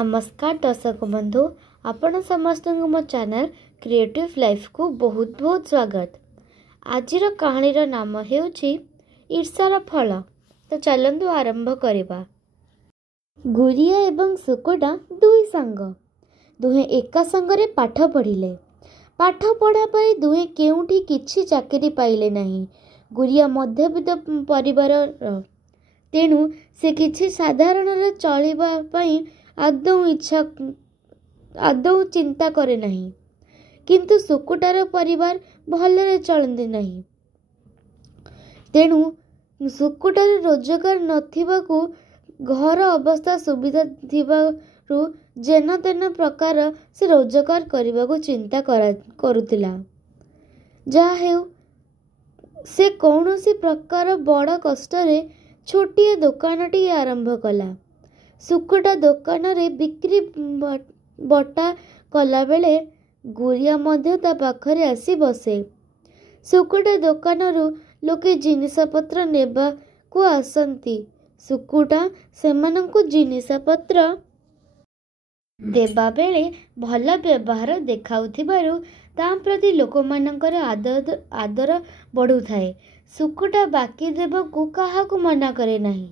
नमस्कार दर्शक बंधु, आपण समस्त मो चैनल क्रिएटिव लाइफ को बहुत बहुत स्वागत। आजिर कहानी नाम हेउछि ईर्षार फल। तो चलंतु आरंभ करिबा। गुरिया एवं सुकुटा दुई सांग। दुहे एका संगरे पाठ पढ़िले। पाठ पढ़ा पर दुहे केउठी किछि चाकरी पाइले नहीं। गुरिया मध्यवित्त परिवार तेणु से किछि साधारण चलिबा पई आदौ चिंता करे नहीं। किंतु सुकुटार परिवार भलरे चलती नहीं। तेणु सुकुटार रोजगार नथिबाकु घर अवस्था सुविधा थिबारु जेन तेन प्रकार से रोजगार करने चिंता करुथिला। जहा हेउ से कौनसी प्रकार बड़ कष्टरे छोटिए दुकानटी आरंभ कला। सुकुटा दुकान रे बिक्री बटा कला बेले गुरिया मध्य ता पाखरे आसी बसे। सुकुटा दुकान रु लोके जिनिस पत्र नेबा को आसंती। सुकुटा सेमानंकु जिनिस पत्र देबा बेले भल व्यवहार देखाउथिबारु ता प्रति लोकमानंकर आदर बढ़ुथाए। सुकुटा बाकी देबकु काहाकु मना करे नाही।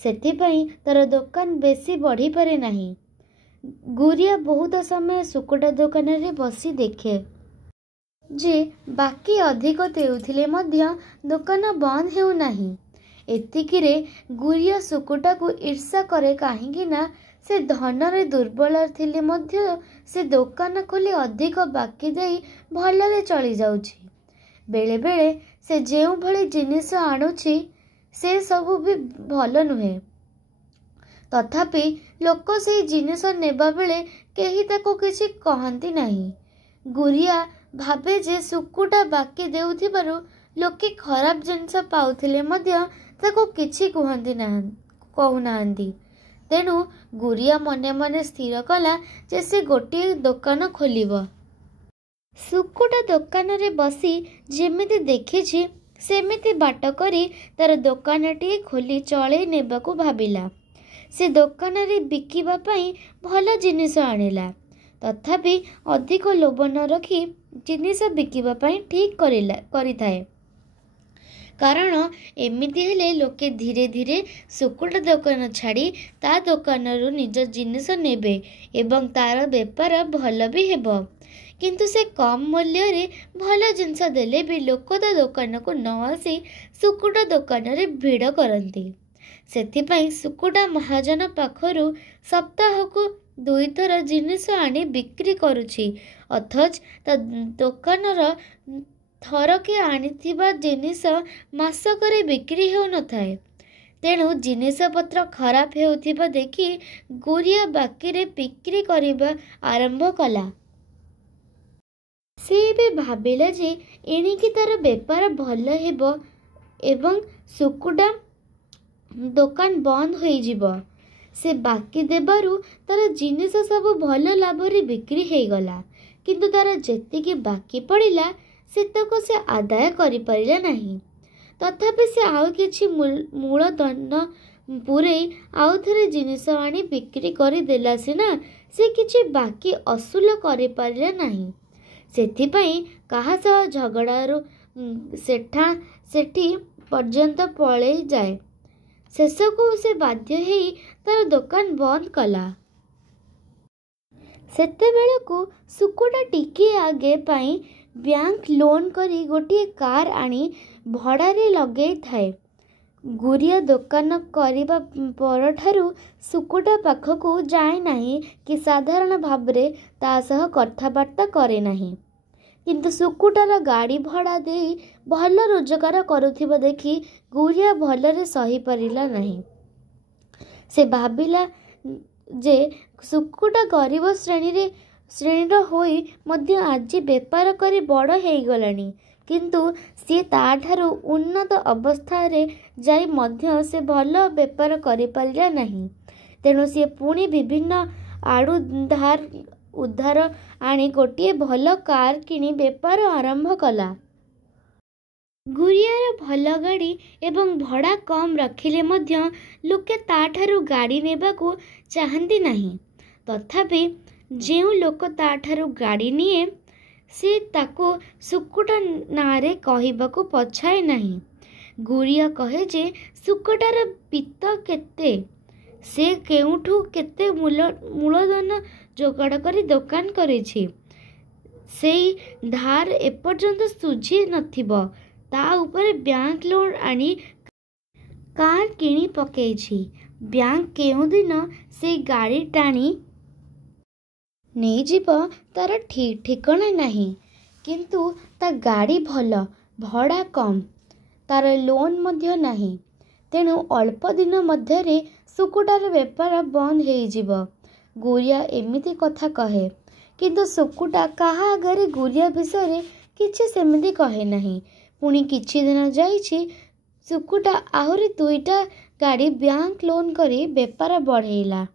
सेथिपाई तार दुकान बेसी बढ़ी पारे नहीं। गुरिया बहुत समय सुकुटा दुकान रे बसी देखे जे बाकी अधिक देउथिले मध्य दुकान बंद हेउ नाही। एतिकिरे गुरिया सुकुटा को ईर्षा करे काहेकि ना से धन रे दुर्बल थिले मध्य से दुकान खोली अधिक बाकी देई भलरे चली जाउछि। बेले बेले से जेउ भली जिनिस आणुछि से सबु भी भल नुहे। तथापि लोक से जिनिस नेबा बेले केही ताको किछि कहंती नाही। गुरिया भाबे जे सुकुटा बाकी देउथिबारु लोके खराब जिनिस पाउथिले मध्य ताको किछि कहूनाहांती। तेणु गुरिया मने मने स्थिर कला जे से गोटे दुकान खोलिबो। सुकुटा दुकान रे बसी जेमिति देखिछि सेमिति बाट करी तार दुकानटी खोली चले नेबाकू भाबिला। से दुकान रे बिकिबा पई भल जिनिस आनिला। तथापि अधिक लोभ न रखी जिनिस बिकिबा पई ठीक करिथाए। कारण एमिति हेले लोके धीरे धीरे सुकुटा दुकान छाड़ी ता दुकान रु निज जिनिस नेबे एवं तार बेपार भल भी हेबो। किंतु से कम मूल्य रे भल जिनस देले भी लोक ता दुकान को न आसी सुकुटा दुकान रे भिड़ करती। सेथिपाई सुकुटा महाजन पाखरु सप्ताह को 2 थर जिनिस आनी बिक्री करुछि। अथच ता दुकान थरके आनिथिबा जिनिस मासकरे बिक्री हेउ नथाए। तेणु जिनिस पत्र खराब हेउथिबा देखि गुरिया बाकी रे बिक्री करिबा आरंभ कला। से भी भाबिला जे एणिकी तार बेपार भल हेबो एवं सुकुटा दुकान बंद होई जिवो। से बाकी देबारु तार जिनिस सब भल लाभ रे बिक्री हेई गला। किंतु तार जेतिकी बाकी पड़िला सेतको से आदाय करि परिला नाही। तथापि से आउ किछि मूल धन पुरे आउ थरे जिनिस आनी बिक्री करि देला सिना से किछि बाकी असूल करि परिला नाही। सेथिपाई कहा सह झगड़ारू सेठी पर्यंत पळे जाए। शेषकु से बाध्य हेई तार दुकान बंद कला। सेतेबेलकु सुकुटा टिके आगे पाई बैंक लोन करी गोटे कार आनी भड़ारे लगे थाए। गुरिया दुकान करिबा परठारु सुकुटा पाखकु जाए नाही कि साधारण भाबरे ता सह कथाबार्ता करे नाही। किंतु सुकुटार गाड़ी भड़ा दे भल रोजगार करुथिबा देखि गुरिया भलरे सही परिला नाही। से भाबिला जे सुकुटा गरीब श्रेणीर होई मध्य आज बेपार करी बड़ हेई गलानी। किंतु सी ताठारु उन्नत अवस्था रे जाई मध्य से भल बेपार करि परिला नाही। तेणु सी पुणी विभिन्न आड़ू उद्धार आनी गोटे भल कार किनी बेपार आरंभ कला। गुरियार भल गाड़ी एवं भड़ा कम रखिले मध्य लोके ताठारु गाड़ी नेबाकू चाहंती नहीं। तथापि जो लोक ताठारु गाड़ी निए से ताको सुकुटा नारे कहबाकू पछाए नहीं। गुरिया कहे जे सुकुटार पित्त केते, से केउठू केते मूलधन जोगाड़ करी दोकान करेछि, सेई धार एपर्यंत सुझी नथिबो, ता ऊपर बैंक लोन आनी कार किणी पकेछि। बैंक केउ दिन से गाड़ी टाणी नहीं जीव तार ठीक ठिकाना नहीं, किंतु ता गाड़ी भल, भड़ा कम, तार लोन मध्य नहीं। तेणु अल्प दिन मध्यरे सुकुटार बेपार बंद हो जीव। गुरिया एमिति कथा कहे, किंतु सुकुटा काहा आगरे गुरिया विषय किछि सेमिति कहे नहीं। पुणी किछि दिन जाइछि सुकुटा आहुरी 2टा गाड़ी बैंक लोन करी बेपार बढ़ेला।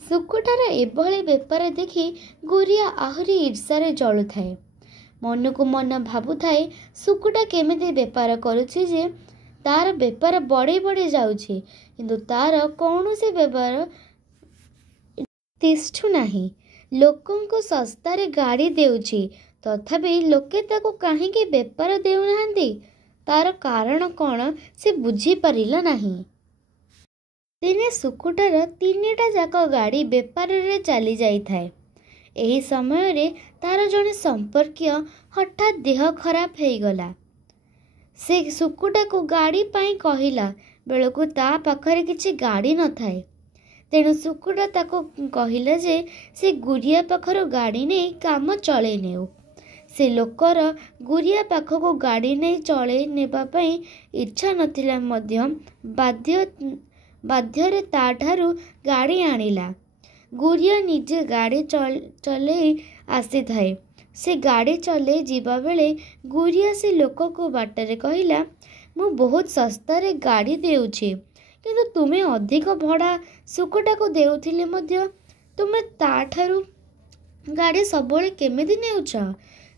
सुकुटार एभली बेपार देखी गुरिया आहुरी ईर्ष्यारे जलुथाए। मनकु मन भाबुथाए सुकुटा केमिति बेपार करुछि जे तार बेपार बढ़ी बढ़ी जाउछि, किंतु तार कौनसी बेपार तिष्ठु नाही। लोकंको सस्तारे गाड़ी देउछि, तथापि लोके ताको काहींकि बेपार देउनाहांती, तार कारण कौन से बुझी पारिला नाही। दिने सुकुटार 3टा जाक गाड़ी बेपार रे चली जाई थाए। एही समय रे तार जने संपर्कीय हठात देह खराब हो गला। से सुकुटा को गाड़ी पाई कहिला बेलकु ता पाखरे किछि गाड़ी न थाए। तेणु सुकुटा ताको कहिला जे से गुरिया पाखर गाड़ी नहीं काम चले नेउ। से लोकर गुरिया पाखको गाड़ी नहीं चले नेबा पई इच्छा नथिला मध्य बाध्यरे ताठारु गाड़ी आनिला। गुरिया निजे गाड़ी चले आसी थाए। से गाड़ी चले जीवा बेले गुरिया से लोक को बाटरे कहिला, मु बहुत सस्तारे गाड़ी देउछि, किंतु तुमे अधिक भड़ा सुकुटा को देउथिले मध्य तुमे ताठारु गाड़ी सबले केमिति नेउछ।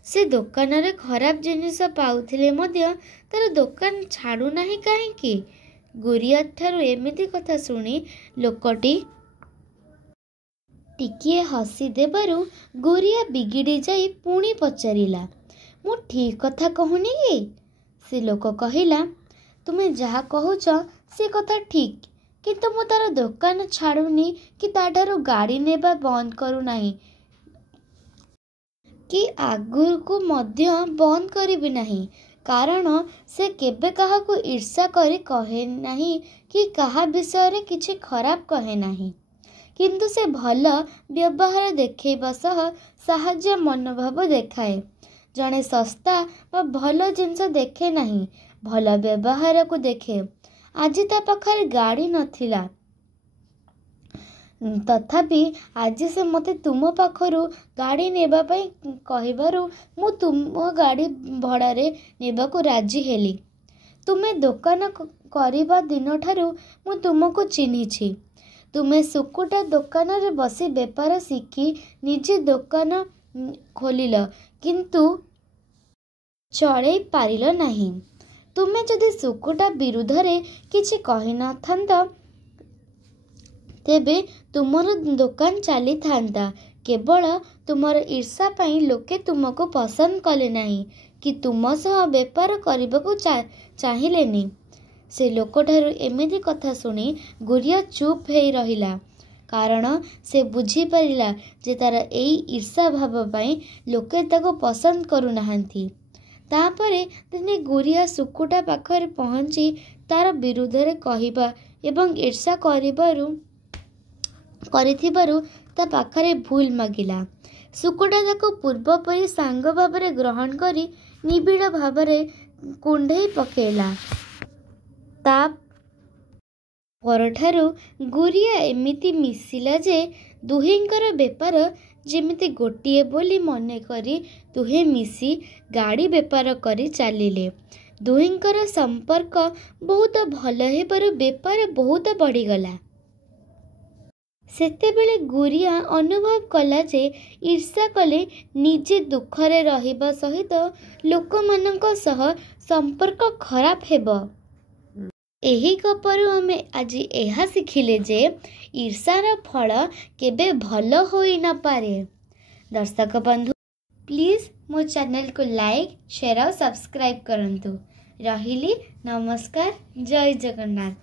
से दुकान रे खराब जिनिस पाउथिले मध्य तार दुकान छाड़ू नाही काहेकि। गुरिया ठारू एमिति कथा सुनी लोकटी टिकिए हसी देबारु गुरिया बिगिड़ी जाई पुणी पचारिला, मु ठीक कथा कहूनी कि? से लोक कहिला, तुमे जहा कहूच से कथा ठीक, किंतु मु तार दुकान छाड़ूनी कि ताठारु गाड़ी नेबा बंद करू नाही, कि आगु को मध्य बंद करिबि नाही। कारण से केबे काहाकू ईर्ष्या करी कहे नाही कि काहा विषय रे किछि खराब कहे नाही, किंतु से भल व्यवहार देखैबा सह साहाय्य मनोभाव देखाए। जणे सस्ता बा भल जिनस देखे नाही, भल व्यवहार को देखे। आज ता पाखरे गाड़ी नथिला, तथापि आज से मते तुम पाखरु गाड़ी नेबा पई कहिबारु मु तुम गाड़ी भड़ारे नेबाकू राजी हेली। तुमे दुकान करिबा दिन ठारू मु तुमको चिन्हिछि। तुमे सुकुटा दुकान रे बसी बेपार शिखी निजे दुकान खोलिल, किंतु चढ़ई पारिल नाही। तुमे जदि सुकुटा विरुद्ध रे किछि कहि न थांता तेबे तुमर दुकान चली थांता। केवल तुमर ईर्ष्या पाई लोके तुमको पसंद कले नाही कि तुम सह बेपार करबाकू चाहिलेनी। से लोकठारु एमिति कथा सुनी गुरिया चुप हो रहिला, कारण से बुझी पारिला जे तार एई ईर्ष्या भाव पाई लोके ताको पसंद करू नाहंती। तापरे दिने गुरिया सुकुटा पाखरे पहुंची तार विरुद्ध रे कहिबा एवं ईर्ष्या करिथिबारु ता पाखरे भूल मागिला। सुकुटा ताको पूर्व परी सांग भावरे ग्रहण करी निबिड़ भावरे कुंढई पकेला। ता परठारु गुरिया एमिति मिसिला जे दुहेंकर बेपार जेमिति गोटिए बोली मने करी दुहे मिसी गाड़ी बेपार करी चलिले। दुहेंकर संपर्क बहुत भल हेबारु बेपार बहुत बढ़ीगला। सेतेबेले गुरिया अनुभव कला जे ईर्ष्या कले निजे दुखरे रहिबा सहित लोकमानंक सह संपर्क खराब हेबो। ଏହି ଗପରୁ ଆମେ ଆଜି ଏହା ଶିଖିଲେ ଯେ ଈର୍ଷାର ଫଳ କେବେ ଭଲ ହୋଇ ନପାରେ। ଦର୍ଶକ ବନ୍ଧୁ, ପ୍ଲିଜ୍ ମୋ ଚ୍ୟାନେଲକୁ ଲାଇକ୍, ସେୟାର ଆଉ ସବସ୍କ୍ରାଇବ୍ କରନ୍ତୁ। ରହିଲି, ନମସ୍କାର, ଜୟ ଜଗନ୍ନାଥ।